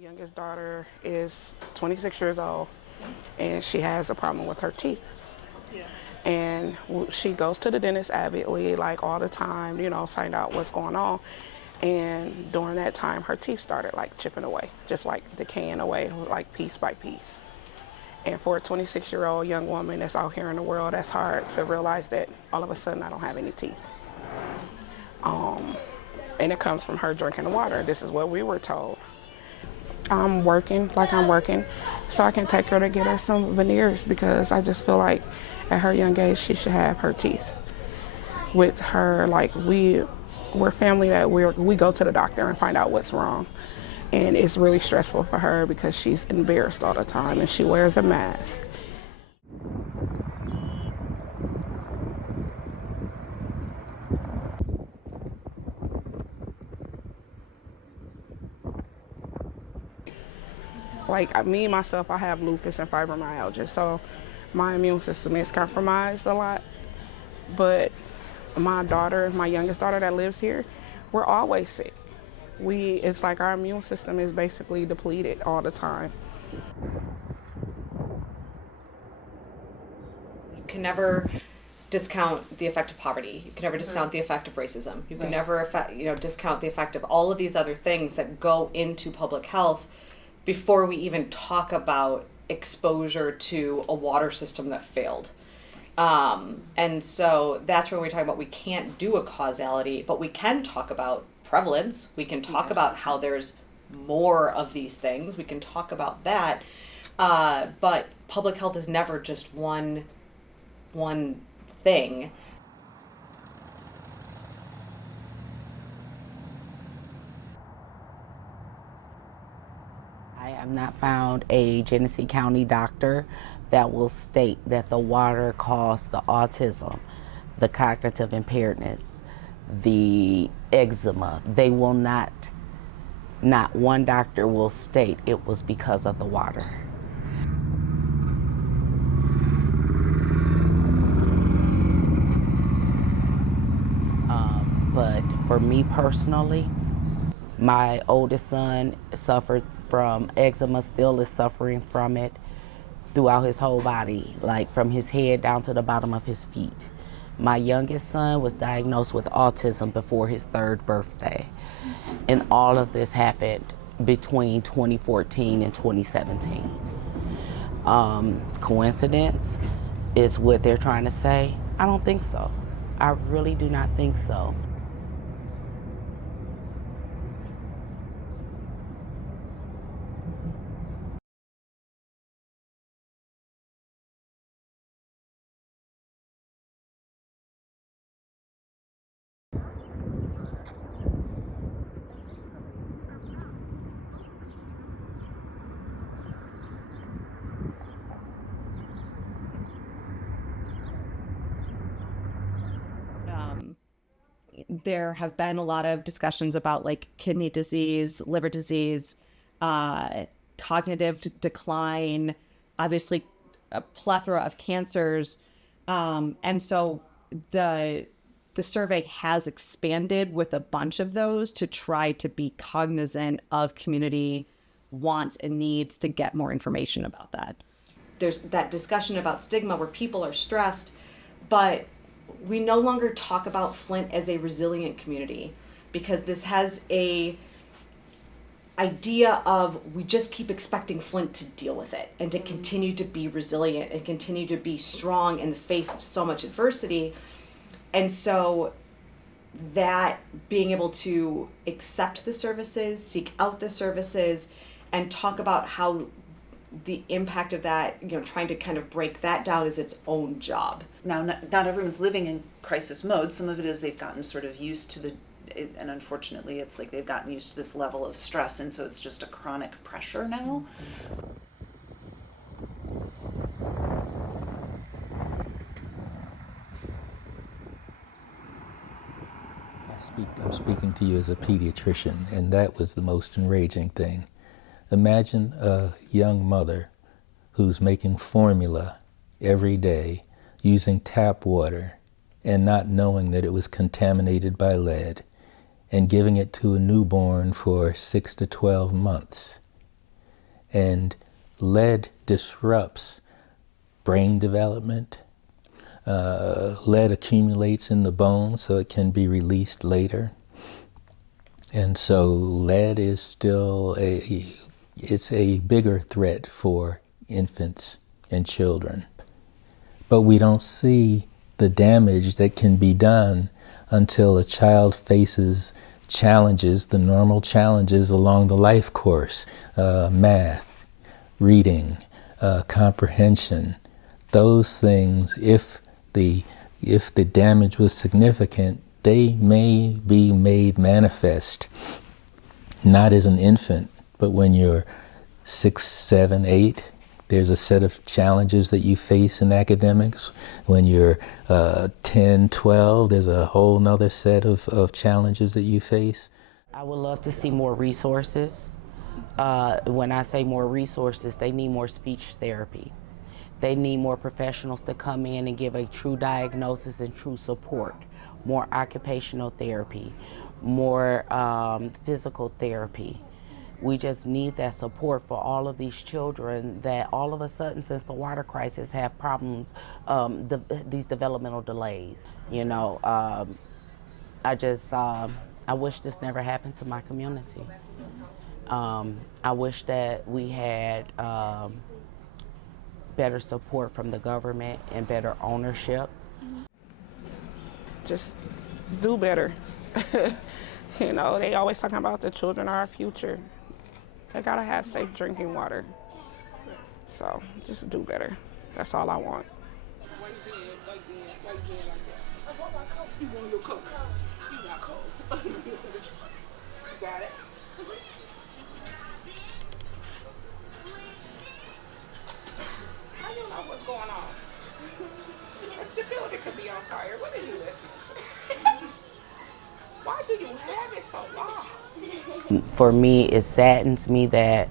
youngest daughter is 26 years old, and she has a problem with her teeth. Yeah. And she goes to the dentist avidly, like all the time, find out what's going on. And during that time, her teeth started like chipping away, just like decaying away, like piece by piece. And for a 26-year-old young woman that's out here in the world, that's hard to realize that all of a sudden I don't have any teeth. And it comes from her drinking the water. This is what we were told. I'm working so I can take her to get her some veneers, because I just feel like at her young age she should have her teeth. With her, like we're family that we go to the doctor and find out what's wrong. And it's really stressful for her because she's embarrassed all the time and she wears a mask. Like me, myself, I have lupus and fibromyalgia, so my immune system is compromised a lot. But my youngest daughter that lives here, we're always sick. It's like our immune system is basically depleted all the time. You can never discount the effect of poverty. You can never discount the effect of racism. You can never discount the effect of all of these other things that go into public health before we even talk about exposure to a water system that failed. And so that's where we talk about we can't do a causality, but we can talk about prevalence. We can talk about how there's more of these things. We can talk about that. But public health is never just one thing. I have not found a Genesee County doctor that will state that the water caused the autism, the cognitive impairments, the eczema. They will not one doctor will state it was because of the water. But for me personally, my oldest son suffered from eczema, still is suffering from it throughout his whole body, like from his head down to the bottom of his feet. My youngest son was diagnosed with autism before his 3rd birthday. And all of this happened between 2014 and 2017. Coincidence is what they're trying to say. I don't think so. I really do not think so. There have been a lot of discussions about like kidney disease, liver disease, cognitive decline, obviously a plethora of cancers. And so the survey has expanded with a bunch of those to try to be cognizant of community wants and needs to get more information about that. There's that discussion about stigma where people are stressed, but we no longer talk about Flint as a resilient community, because this has a idea of we just keep expecting Flint to deal with it and to continue to be resilient and continue to be strong in the face of so much adversity. And so that being able to accept the services, seek out the services, and talk about how the impact of that, trying to kind of break that down is its own job. Now, not everyone's living in crisis mode. Some of it is they've gotten sort of used to and unfortunately it's like they've gotten used to this level of stress, and so it's just a chronic pressure now. I'm speaking to you as a pediatrician, and that was the most enraging thing. Imagine a young mother who's making formula every day using tap water and not knowing that it was contaminated by lead, and giving it to a newborn for 6 to 12 months And lead disrupts brain development. Lead accumulates in the bone so it can be released later. And so lead is still it's a bigger threat for infants and children. But we don't see the damage that can be done until a child faces challenges, the normal challenges along the life course, math, reading, comprehension. Those things, if the damage was significant, they may be made manifest, not as an infant, but when you're 6, 7, 8, there's a set of challenges that you face in academics. When you're 10, 12, there's a whole nother set of challenges that you face. I would love to see more resources. When I say more resources, they need more speech therapy. They need more professionals to come in and give a true diagnosis and true support. More occupational therapy, more physical therapy. We just need that support for all of these children that all of a sudden, since the water crisis, have problems, these developmental delays. You know, I wish this never happened to my community. I wish that we had better support from the government and better ownership. Just do better. You know, they always talking about the children are our future. They gotta have safe drinking water. So just do better. That's all I want. You want your Coke? You got Coke. You got it? How you know what's going on? The building could be on fire. What are you listening to? Why do you have it so long? For me, it saddens me that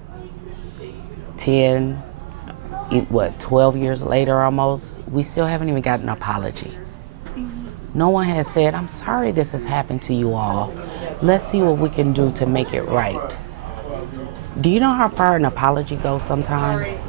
12 years later almost, we still haven't even gotten an apology. No one has said, I'm sorry this has happened to you all. Let's see what we can do to make it right. Do you know how far an apology goes sometimes?